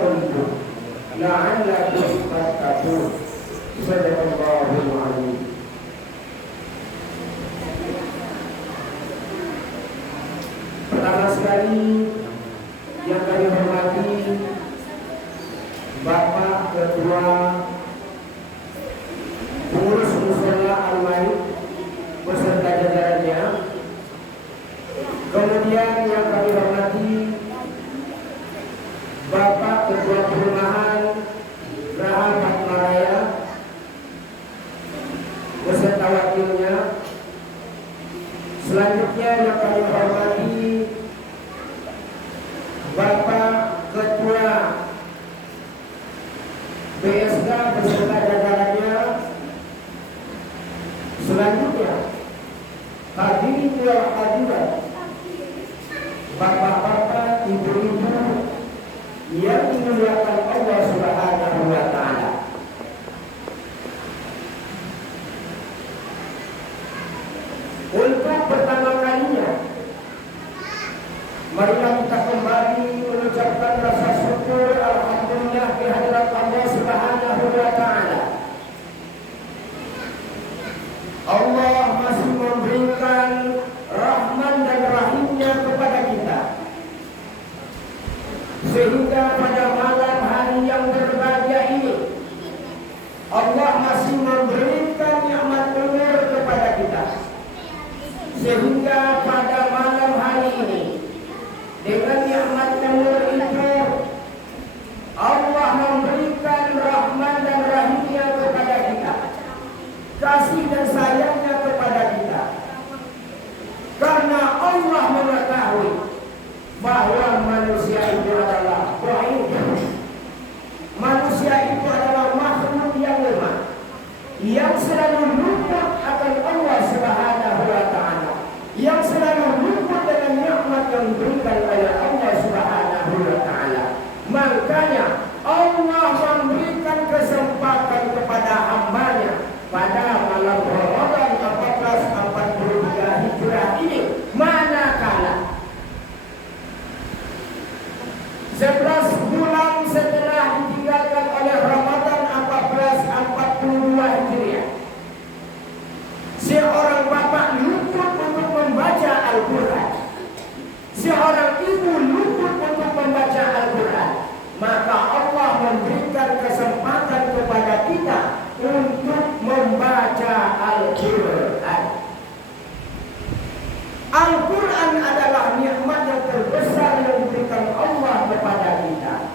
berlindung. La'allakum tattaqun. Shadaqallahul adzim. Pertama sekali yang kami hormati Bapak Ketua Pengurus Mushola Al-Maid beserta jajarannya. Kemudian yang kami hormati Bapak Ketua Perumahan Geraha Fatmaraya beserta wakilnya. Selanjutnya yang kami hormati Bapak Ketua BSK beserta jajarannya. Selanjutnya hadirin wal hadirat, bapak-bapak, ibu-ibu yang dimuliakan Allah Subhanahu wa taala. Untuk pertama kalinya, marilah kita kembali mengucapkan rasa syukur alhamdulillah kehadirat Allah Subhanahu wa taala. Allah masih memberikan rahman dan rahimnya kepada kita, sehingga pada malam hari yang berbahagia ini Allah masih memberikan nikmat umur kepada kita, sehingga pada malam hari ini dengan nikmat umur itu Allah memberikan rahman dan rahimnya kepada kita, kasih dan sayangnya kepada kita. Karena Allah mengetahui bahwa manusia itu adalah dhaif. Manusia itu adalah makhluk yang lemah, yang selalu luput akan Allah Subhanahu wa taala, yang selalu luput dengan nikmat yang diberikan oleh Allah Subhanahu wa taala. Makanya Allah memberikan kesempatan kepada hamba-Nya pada malam Ramadan 1443 Hijrah ini, manakala 11 bulan setelah ditinggalkan oleh Ramadan 1442 Hijriah, seorang bapak luput untuk membaca Al-Quran, seorang ibu luput untuk membaca Al-Quran. Maka Allah memberikan kesempatan kepada kita untuk membaca Al-Quran. Al-Quran adalah nikmat yang terbesar yang diberikan Allah kepada kita,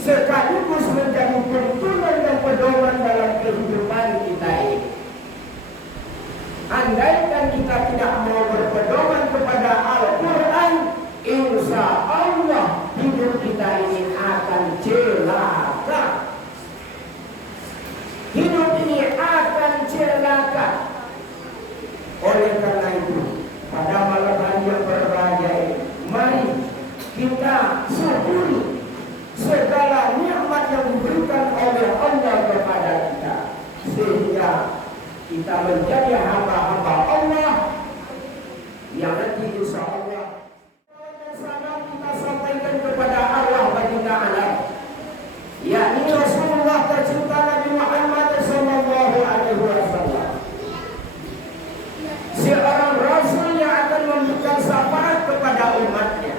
sekaligus menjadi tuntunan dan pedoman dalam kehidupan kita ini. Andaikan kita tidak mau berpedoman kepada Al-Quran, insya Allah hidup kita ini akan celaka. Hidup ini akan celaka. Oleh karena itu, pada malam hari yang berbahagia ini, mari kita syukuri segala nikmat yang diberikan oleh Allah kepada kita, sehingga kita menjadi hamba-hamba Allah yang nanti insya Allah salam kita sampaikan kepada arwah baginda alam, yakni Rasulullah tercinta Nabi Muhammad sallallahu alaihi wasallam, seorang rasul yang akan memberikan syafaat kepada umatnya.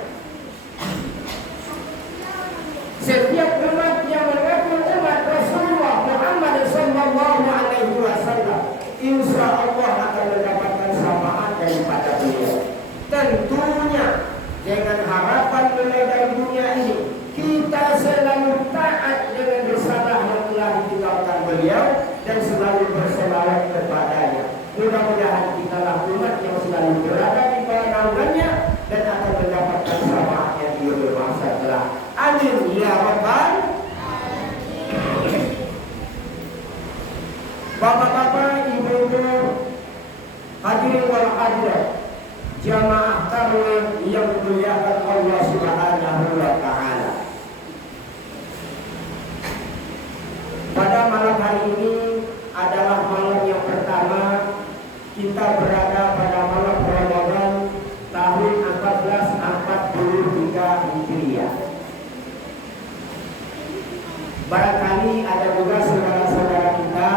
Setiap umat yang mengaku umat Rasulullah Muhammad sallallahu alaihi wasallam, insya Allah akan mendapatkan syafaat daripada beliau. Tentunya dengan harapan mulai dari dunia ini kita selalu taat dengan risalah yang telah ditinggalkan beliau dan selalu berselawat kepadanya. Mudah-mudahan kita lah umat yang selalu berada di bawah naungannya dan akan mendapatkan syafaatnya di masa kelak. Amin ya rabbal. Bapak-bapak, ibu-ibu, hadirin wal hadirat, jamaah tarawih yang dimuliakan Allah Subhanahu wa taala. Pada malam hari ini adalah malam yang pertama kita berada pada malam Ramadan tahun 1443 Hijriah. Barangkali ada juga saudara-saudara kita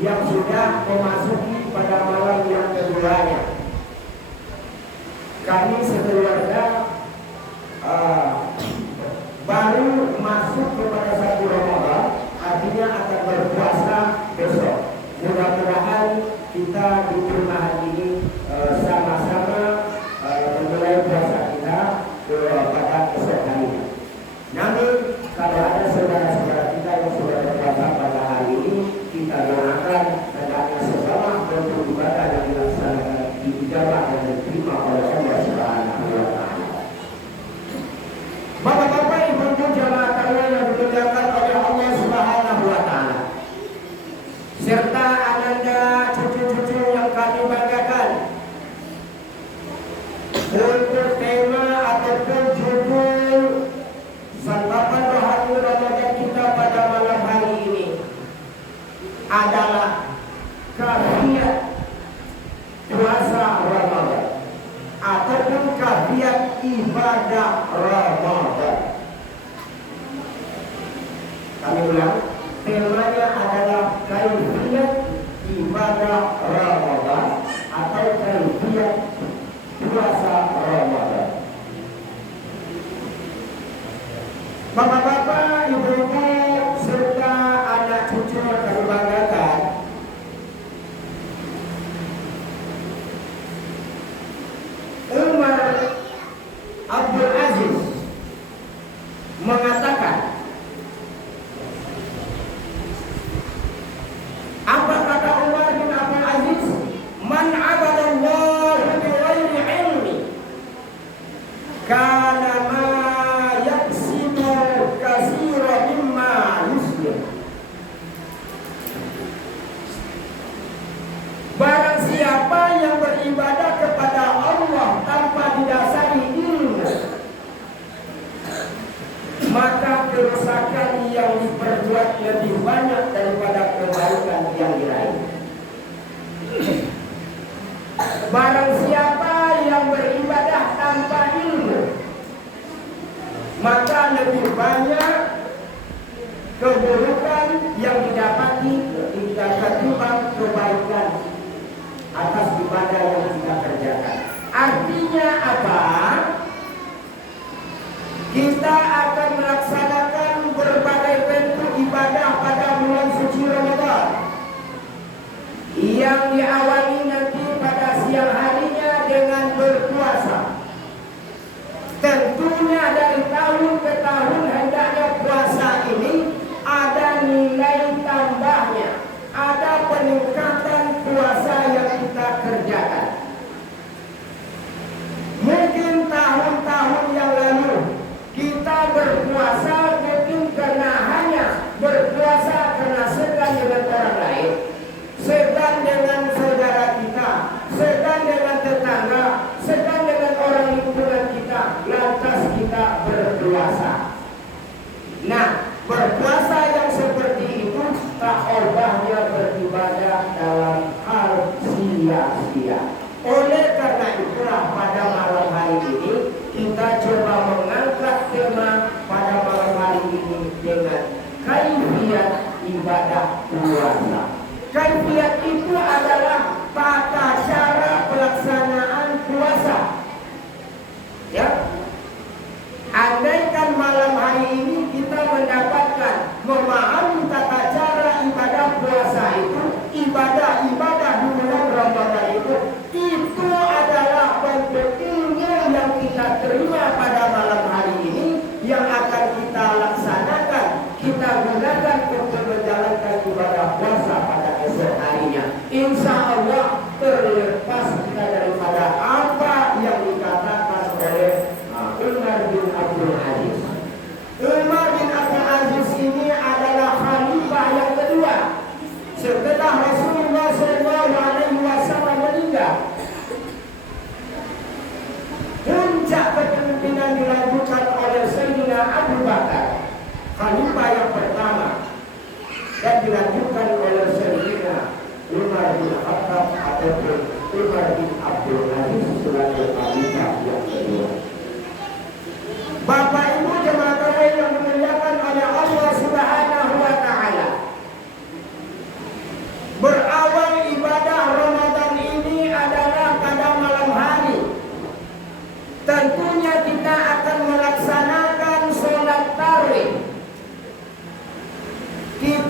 yang sudah memasuki pada malam yang keduanya. Kami sekeluarga baru masuk kepada satu Ramadan, artinya akan berpuasa besok. Mudah-mudahan kita di perumahan ini sama-sama memulai puasa kita pada esok hari. Namun kalau ada saudara-saudara kita yang sudah berpuasa pada hari ini, kita doakan hendaknya sesama bentuk ibadah yang dilaksanakan dijabah dan diterima oleh Allah Subhanahu wa Ta'ala. Bapak-bapak, ibu-ibu jamaah takwa yang dimuliakan oleh Allah Subhanahu wa Ta'ala, serta ananda cucu-cucu yang kami banggakan, untuk tema ataupun judul santapan rohani Ramadan kita pada malam hari ini adalah kafiat puasa Ramadan ataupun kafiat ibadah Ramadan. Kami ulang, temanya adalah kafiat ibadah Ramadan atau kafiat puasa Ramadan. Bapak-bapak, ibu-ibu, serta anak cucu yang kami banggakan, Umar Abdul Aziz mengatakan, apa kata Umar bin Abdul Aziz? Man abadallahu bi ghairi ilmi kana ma yaksibu katsira mimma yuslim. Barang siapa yang beribadah kepada Allah tanpa didasari ilmu, maka kerusakan yang diperbuat lebih banyak daripada kebaikan yang diraih. Barang siapa yang beribadah tanpa ilmu, maka lebih banyak keburukan yang didapati ketimbang kebaikan atas ibadah yang kita kerjakan. Artinya apa? Kita akan melaksanakan berbagai bentuk ibadah pada bulan suci Ramadan yang diawali nanti pada siang harinya dengan berpuasa. Tentunya dari tahun ke tahun hendaknya puasa ini ada nilai tambahnya, ada peningkatan puasa yang kita kerjakan. Mungkin tahun-tahun yang lalu kita berpuasa mungkin karena hanya berpuasa karena segan dengan orang lain, segan dengan saudara kita, segan dengan tetangga, segan dengan orang lingkungan kita, lantas kita berpuasa. Nah, berpuasa yang seperti itu tak ubahnya beribadah dalam hal sia-sia. Oleh karena itulah pada malam hari ini kita coba mengangkat tema pada malam hari ini dengan kaifiat ibadah puasa. Kaifiat itu adalah tata cara pelaksanaan puasa. Ya, andaikan malam hari ini kita mendapatkan memahami tata cara ibadah puasa itu, ibadah-ibadah di bulan Ramadan itu adalah bentuk ilmu yang kita terima pada malam hari ini yang akan kita laksanakan, kita gunakan untuk menjalankan ibadah puasa pada esok harinya. Insya Allah terlepas kita daripada apa yang dikatakan oleh Umar bin Abdul Aziz. Umar bin Abdul Aziz ini adalah khalifah yang kedua setelah Rasulullah SAW meninggal. Puncak kepemimpinan dilanjutkan oleh Sayyidina Abu Bakar, khalifah yang pertama, dan dilanjutkan oleh Sayyidina Umar bin Khattab ataupun Umar bin Abdul Aziz sebagai khalifah yang kedua. Bapak Ibu jemaah yang dimuliakan oleh Allah Subhanahu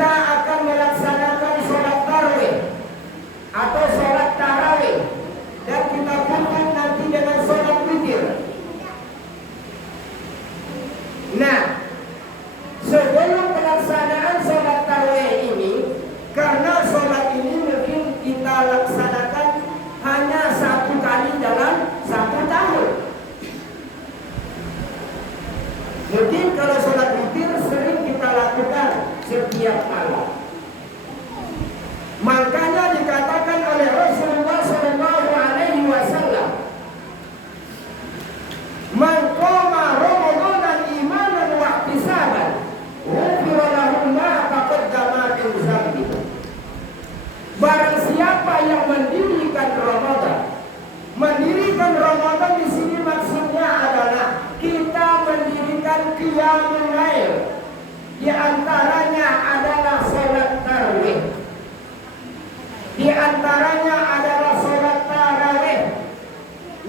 kita akan melaksanakan sholat tarawih atau sholat tarawih, dan kita tutup nanti dengan sholat witir. Nah, sebelum pelaksanaan sholat tarawih ini, karena sholat ini mungkin kita laksanakan hanya satu kali dalam satu tahun. Mungkin kalau sholat witir sering kita lakukan setiap malam. Makanya dikatakan oleh Rasulullah SAW, "Man qama Ramadanan imanan wa ihtisaban, ghufira lahu ma taqaddama min dzambihi." Barang siapa yang mendirikan Ramadan di sini maksudnya adalah kita mendirikan qiyamul lail. Di antaranya adalah sholat tarawih. Di antaranya adalah sholat tarawih.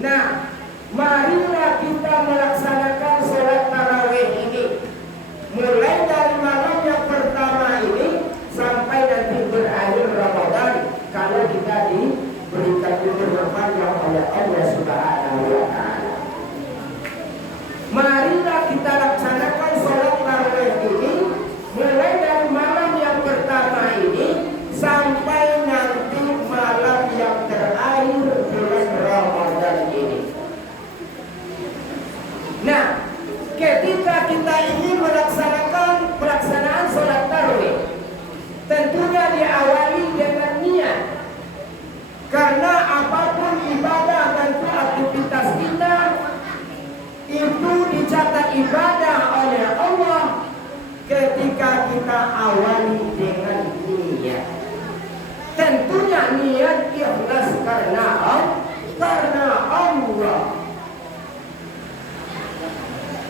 Nah, marilah kita melaksanakan sholat tarawih ini mulai dari malam yang pertama ini sampai nanti berakhir Ramadan, kalau kita diberikan umur panjang oleh Allah Subhanahu wa Ta'ala. Marilah kita laksanakan sholat tarawih ini mulai dari malam yang pertama ini sampai nanti malam yang terakhir bulan Ramadan ini. Nah, ketika kita ingin melaksanakan pelaksanaan sholat tarawih, tentunya diawali dengan niat. Karena apapun ibadah dan aktivitas kita itu dicatat ibadah oleh Allah ketika kita awali dengan niat. Tentunya niat ikhlas karena Allah.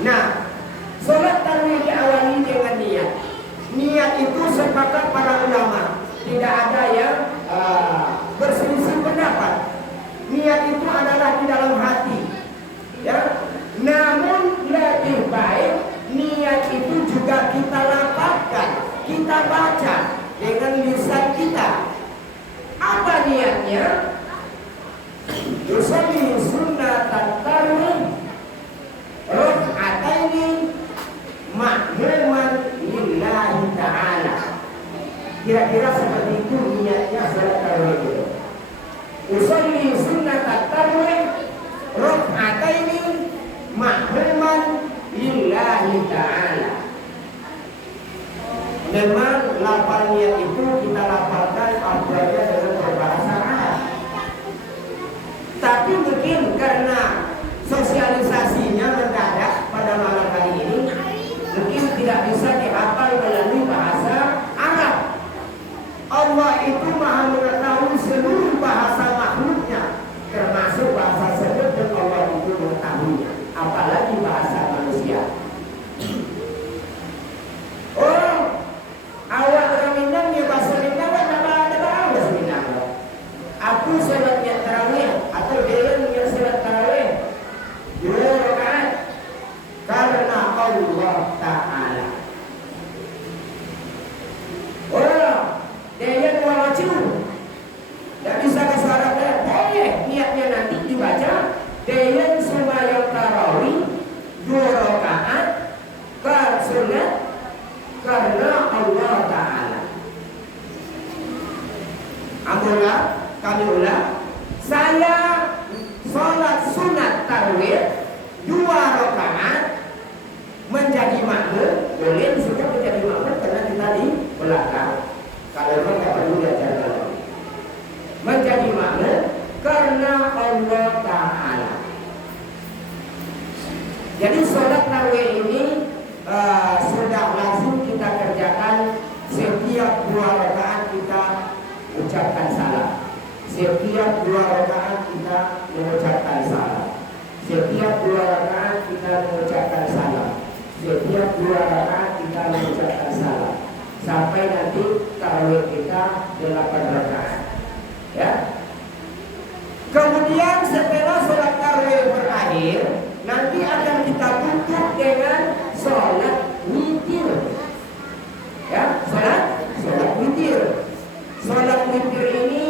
Nah, sholat tarawih diawali dengan niat. Niat itu sepakat para ulama, tidak ada yang berselisih pendapat. Niat itu adalah di dalam hati, ya. Namun lebih baik niat itu juga kita lapangkan, kita baca dengan lisan kita. Apa niatnya? Yusalli sunnatan tarawih raka'ataini ma'muman lillahi ta'ala. Kira-kira seperti itu niatnya sholat tarawih. Usolli sunnatan tarawih raka'ataini ma'muman lillahi ta'ala. Memang lafal niat itu kita lafalkan awalnya dengan berbahasa Arab. Tapi mungkin karena sosialisasinya mendadak pada malam hari ini, mungkin tidak bisa dihafal melalui bahasa Arab. Allah itu maha mengetahui seluruh bahasa makhluknya, termasuk bahasa sebut dan Allah itu mengetahuinya, apalagi bahasa manusia. Oh, awak orang Minang ya bahasa Minang kan ada bahasa Minang. Aku sholatnya tarawih atau dia yang sholat tarawih 2 rakaat karena Allah Ta'ala. Oh, dia dua macam. Tak bisa ke suara dia. Boleh niatnya nanti dibaca. Dia sembahyang tarawih 2 rakaat sunat karena Allah Ta'ala. Ambillah, kami ulang. Saya sholat sunat tarawih 2 rakaat menjadi makmum. Boleh disebut menjadi makmum karena kita di belakang. Kalau memang tak perlu diajarkan lagi. Menjadi makmum karena Allah Ta'ala. Jadi sholat tarawih ini sudah lazim kita kerjakan. Setiap 2 rakaat kita ucapkan salam. Setiap 2 rakaat kita mengucapkan salam. Setiap 2 rakaat kita mengucapkan salam. Setiap 2 rakaat kita mengucapkan salam. Sampai nanti tarawih kita 8 rakaat. Ya. Kemudian setelah sholat tarawih berakhir, nanti akan kita tutup dengan sholat witir. Ya, sholat Sholat witir ini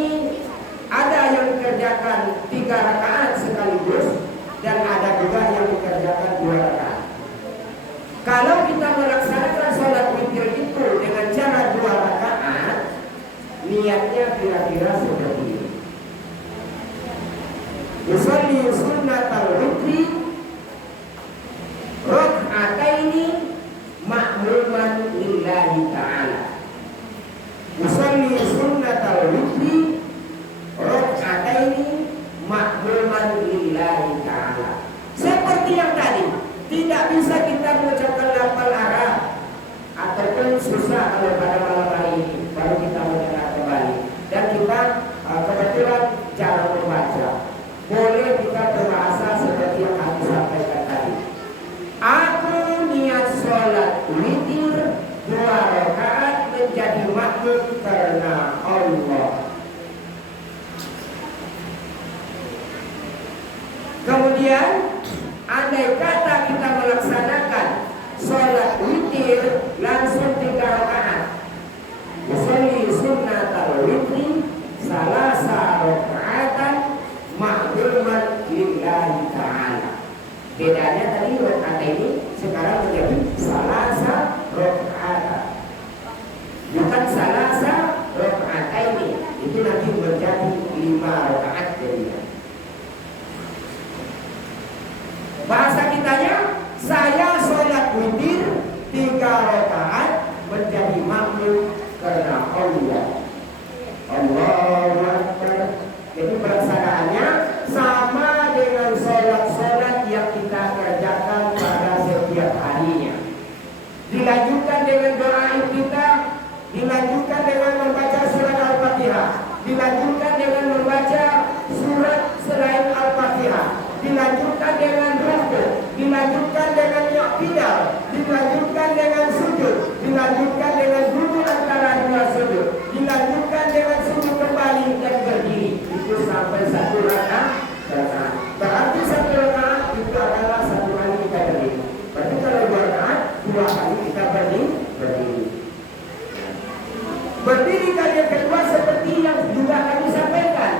ada yang dikerjakan 3 rakaat sekaligus dan ada juga yang dikerjakan 2 rakaat. Kalau kita melaksanakan sholat witir itu dengan cara 2 rakaat, niatnya kira-kira seperti ini. Usolli sunnatal witri raka'ataini ma'muman lillahi ta'ala. Usolli sunnatal witri raka'ataini ma'muman lillahi ta'ala. Seperti yang tadi, tidak bisa kita mengucapkan lafal Arab ataupun susah kalau pada malam hari ini baru kita mendengar kembali. Dan kita kebetulan jarang membaca. Boleh kita berbahasa seperti yang kami sampaikan tadi. Aku niat sholat witir 2 rakaat menjadi makmum karena Allah. Kemudian andai kata kita melaksanakan sholat witir langsung 3 rakaat. Usolli sunnatal witri salasa raka'atan ma'luman lillahi ta'ala. Bedanya tadi rakaat ini sekarang menjadi salasa raka'atan. Bukan salasa rakaat ini. Itu nanti menjadi 5 rakaat jadinya. Bahasa kitanya, saya sholat witir 3 rakaat menjadi makmum karena Allah. Allahu Akbar. Jadi pelaksanaannya sama dengan sholat-sholat yang kita kerjakan pada setiap harinya. Dilanjutkan dengan doa kita, dilanjutkan dengan membaca surat Al-Fatihah, dilanjutkan dengan membaca surat selain Al-Fatihah, dilanjutkan dengan rukuk, dilanjutkan dengan i'tidal, dilanjutkan dengan sujud, dilanjutkan dengan duduk antara 2 sujud, dilanjutkan dengan sujud kembali dan berdiri. Itu sampai 1 rakaat. Berarti 1 rakaat itu adalah 1 kali kita berdiri. Berarti kalau 2 rakaat 2 kali kita berdiri. Berdiri kali yang kedua seperti yang juga kami sampaikan.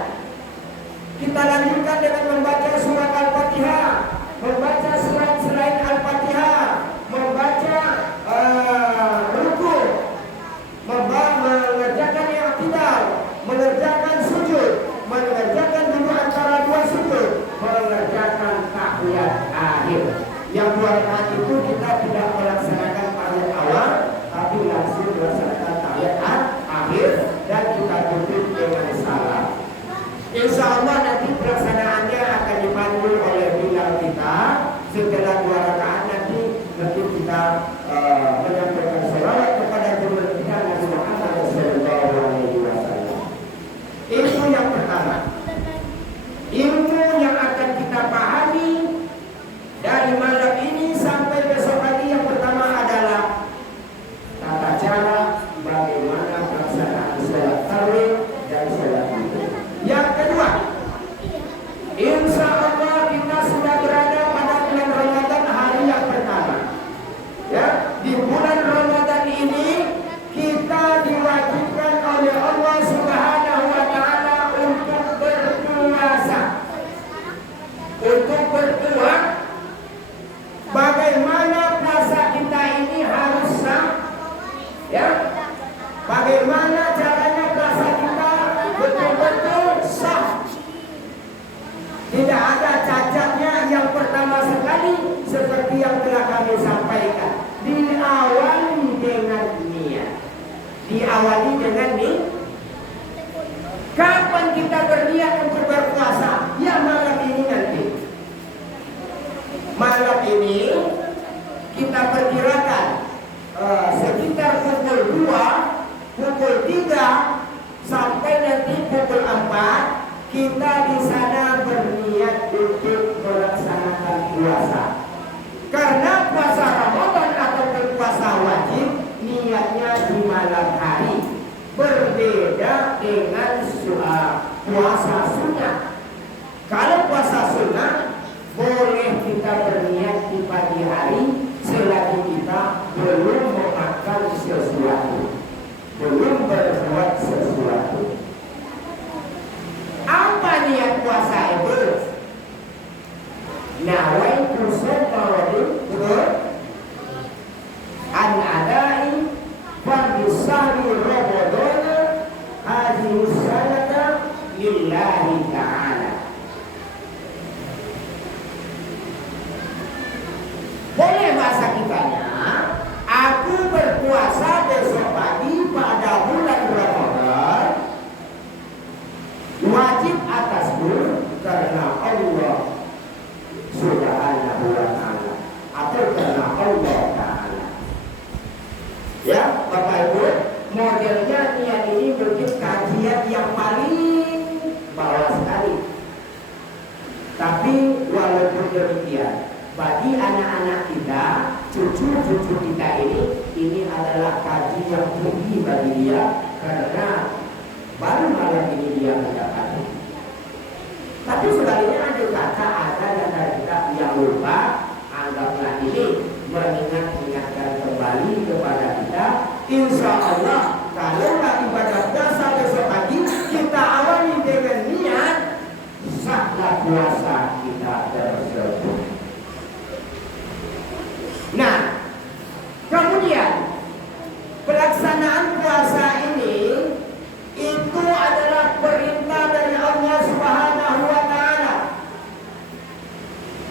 Kita lanjutkan dengan membaca surat Al-Fatihah, membaca surat selain Al-Fatihah, membaca rukuk, mengerjakan i'tidal, mengerjakan sujud, mengerjakan duduk antara 2 sujud, mengerjakan tahiyat akhir. Yang 2 rakaat itu kita tidak melaksanakan tahiyat awal, tapi langsung melaksanakan tahiyat akhir dan kita tutup dengan salam. Insya Allah nanti pelaksanaannya akan dipandu oleh bilal kita. Setelah 2 rakaat nanti kita menyampaikan salawat kepada Rasul kita Nabi Muhammad SAW. Itu yang pertama. Ilmu yang akan kita pahami dari malam ini sampai besok pagi yang pertama adalah tata cara bagaimana pelaksanaan sholat tarawih dan sholat witir. Yang kedua, insya Allah kita sudah berada pada bulan Ramadan hari yang pertama. Ya, di bulan Ramadan ini kita diwajibkan oleh Allah Subhanahu wa Ta'ala untuk berpuasa. Untuk berpuasa, bagaimana puasa kita ini harus sah? Ya, bagaimana caranya puasa kita betul-betul sah? Tidak ada cacatnya. Yang pertama sekali seperti yang telah kami sampaikan, diawali dengan niat. Diawali dengan niat. Kapan kita berniat untuk berpuasa? Ya malam ini nanti. Malam ini kita perkirakan sekitar pukul 2, pukul 3 sampai nanti pukul 4 kita di sana berniat untuk melaksanakan puasa. Karena puasa Ramadan atau puasa wajib niatnya di malam hari, berbeda dengan puasa sunnah. Kalau puasa sunnah boleh kita berniat di pagi hari selagi kita belum memakan sesuatu, belum berbuat sesuatu. lillahi ta'ala. Boleh bahasa kitanya, aku berpuasa besok pagi pada bulan Ramadan wajib atasku karena Allah Subhanahu wa ta'ala atau karena Allah ta'ala. Ya Bapak Ibu, modelnya niat ini mungkin kajian yang paling bawah sekali. Tapi walaupun demikian, bagi anak-anak kita, cucu-cucu kita ini adalah kaji yang tinggi bagi dia karena baru malam ini dia mendapati. Tapi sebaliknya ada kata ada yang dari kita yang lupa, anggaplah ini mengingatkan kembali kepada kita. Insya Allah kalau ibadah puasa besok pagi kita awali dengan niat sahlah puasa kita tersebut. Nah, kemudian pelaksanaan puasa ini itu adalah perintah dari Allah Subhanahu wa ta'ala.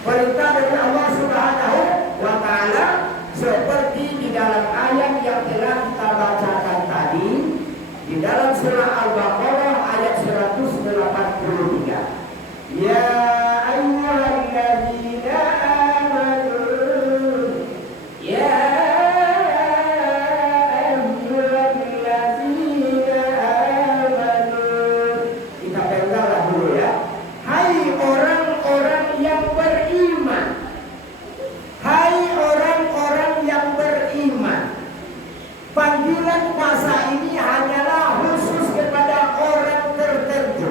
Perintah dari Allah Subhanahu wa ta'ala seperti di dalam ayat yang telah kita bacakan tadi di dalam surah Al-Baqarah ayat 183. Ya ayyuhalladzina amanu kita pegang dulu ya. Hai orang-orang yang beriman. Hai orang-orang yang beriman. Panggilan puasa ini hanyalah khusus kepada orang tertentu.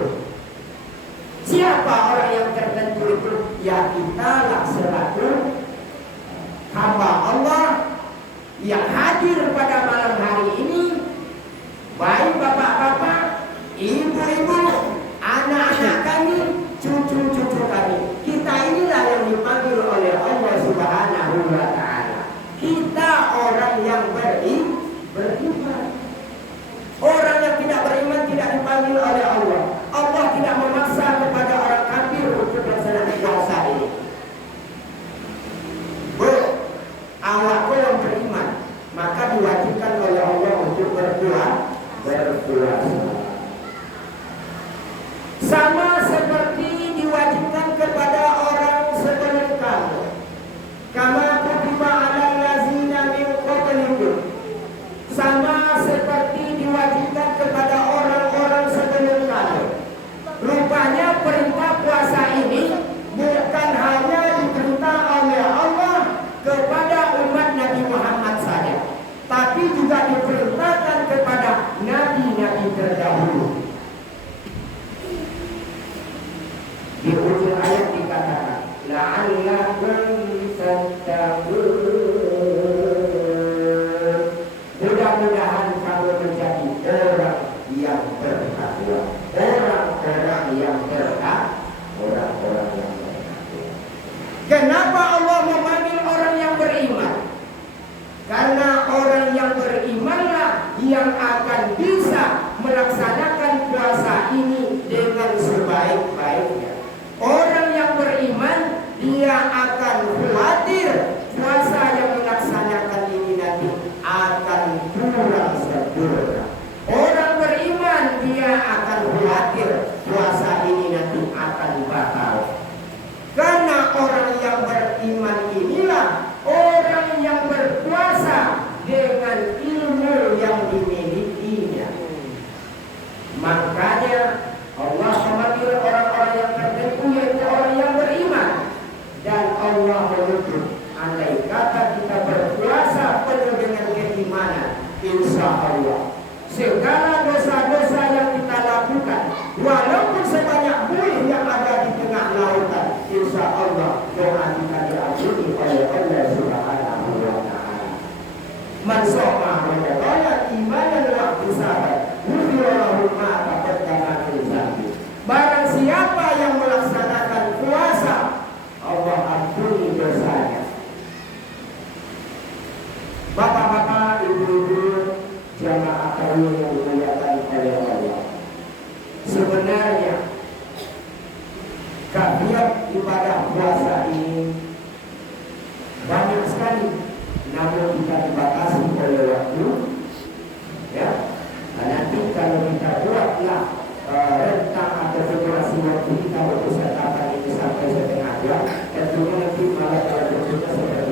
Siapa orang yang tertentu itu? Ya kita selaku hamba Allah yang hadir pada malam hari ini, baik bapak-bapak, ibu-ibu, anak-anak kami, cucu-cucu kami. Kita inilah yang dipanggil oleh Allah Subhanahu wa ta'ala. Kita orang yang beriman. Orang yang tidak beriman tidak dipanggil oleh Allah. Allah tidak memaksa kepada orang kafir untuk melaksanakan puasa ini. Awak yang beriman, maka diwajibkan oleh Allah untuk berpuasa. Sama seperti diwajibkan kepada orang sebelum kamu. Kama kutiba 'alal ladzina min qablikum. Sama seperti diwajibkan kepada orang-orang sebelum kamu. Rupanya perintah puasa ini bukan hanya diperintah oleh Allah kepada umat Nabi Muhammad saja, tapi juga diperintahkan kepada nabi-nabi terdahulu. Di ujung ayat dikatakan, la'allakum tattaqun. Mudah-mudahan kamu menjadi orang yang bertakwa, orang-orang yang bertakwa, orang-orang yang bertakwa. Kenapa Allah memanggil orang yang beriman? Karena orang yang berimanlah yang akan bisa melaksanakan puasa ini dengan sebaik-baiknya. Orang yang beriman, dia akan khawatir puasa yang melaksanakan ini nanti akan kurang sempurna. Orang beriman, dia akan khawatir puasa ini nanti akan batal. Karena orang yang beriman inilah orang yang berpuasa dengan ilmu yang dimilikinya. Makanya Allah memanggil orang-orang yang tertentu yaitu orang yang beriman. Dan Allah menuntut andai kata kita berpuasa penuh dengan keimanan, insya Allah segala dosa-dosa yang kita lakukan, walaupun sebanyak buih yang ada di tengah lautan, insya Allah doa kita diampuni oleh Allah Subhanahu wa ta'ala. Man shoma wa yaqala imanan wa ihtisaban ghufira ma taqaddama min dhanbi. Barang siapa yang melaksanakan puasa, Allah ampuni dosanya. Bapak-bapak, ibu-ibu, jamaah kami yang dimuliakan oleh Allah. Sebenarnya rentang atau durasi waktu kita untuk saya ini sampai setengah jam, tentunya nanti malah kalau bentuknya seperti